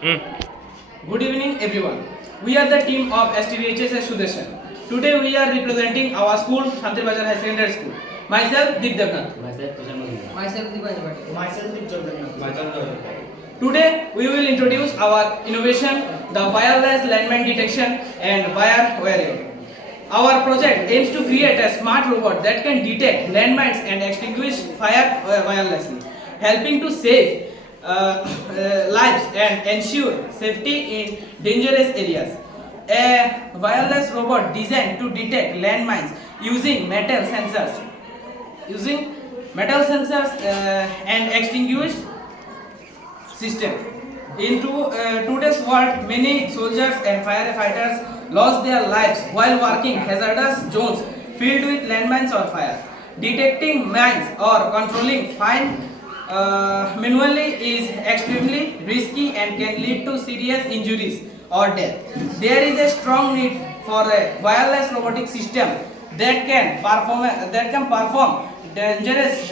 Good evening, everyone. We are the team of STVHS Sudarshan. Today we are representing our school, Shanti Bazar High Secondary School. Myself, Deep Devnath. Myself Deepan Bhatt. Myself Deep Jagannath. Today we will introduce our innovation, the wireless landmine detection and wire warrior. Our project aims to create a smart robot that can detect landmines and extinguish fire wirelessly, helping to save lives and ensure safety in dangerous areas. A wireless robot designed to detect landmines using metal sensors and extinguish system. In today's world, many soldiers and firefighters lost their lives while working hazardous zones filled with landmines or fire. Detecting mines or controlling fire manually is extremely risky and can lead to serious injuries or death. There is a strong need for a wireless robotic system that can perform dangerous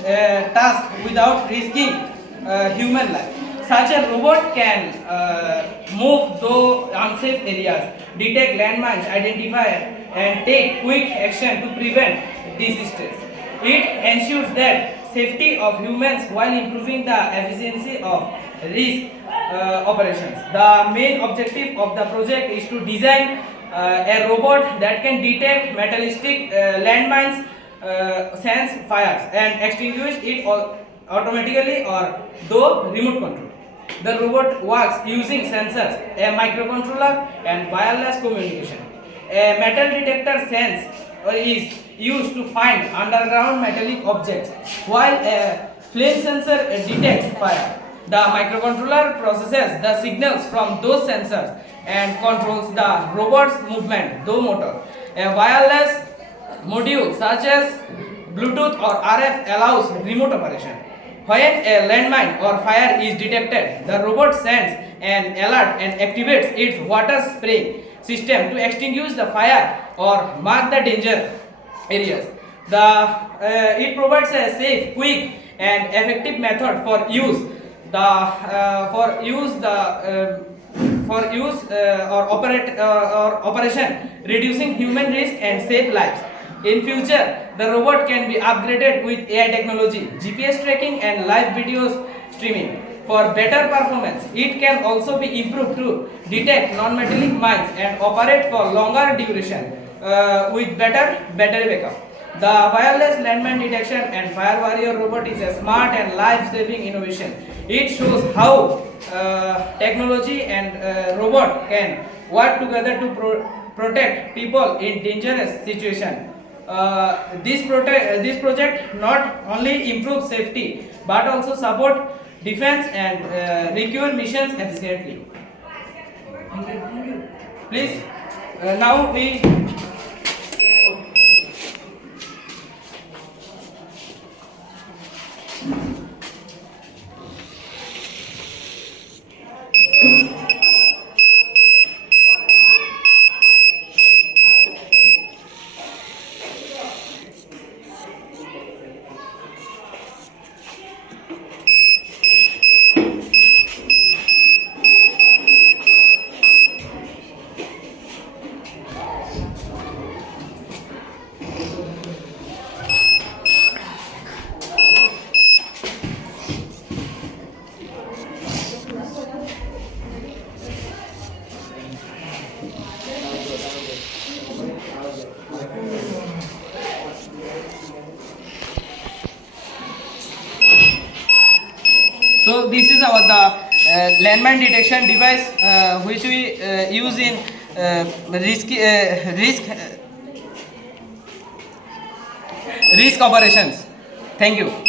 tasks without risking human life. Such a robot can move through unsafe areas, detect landmines, identify and take quick action to prevent disasters. It ensures that safety of humans while improving the efficiency of risk operations. The main objective of the project is to design a robot that can detect metallistic landmines, sense fires, and extinguish it automatically or through remote control. The robot works using sensors, a microcontroller, and wireless communication. A metal detector sense is used to find underground metallic objects, while a flame sensor detects fire. The microcontroller processes the signals from those sensors and controls the robot's movement through motor. A wireless module such as Bluetooth or RF allows remote operation. When a landmine or fire is detected, the robot sends an alert and activates its water spray system to extinguish the fire or mark the danger areas. It provides a safe, quick, and effective method for use. Or operation, reducing human risk and save lives. In future, the robot can be upgraded with AI technology, GPS tracking, and live videos streaming. For better performance, it can also be improved to detect non-metallic mines and operate for longer duration with better battery backup. The wireless landmine detection and fire warrior robot is a smart and life-saving innovation. It shows how technology and robot can work together to protect people in dangerous situations. This project not only improves safety but also support defense and recure missions efficiently. Please, now we. So this is our the landmine detection device which we use in risk operations. Thank you.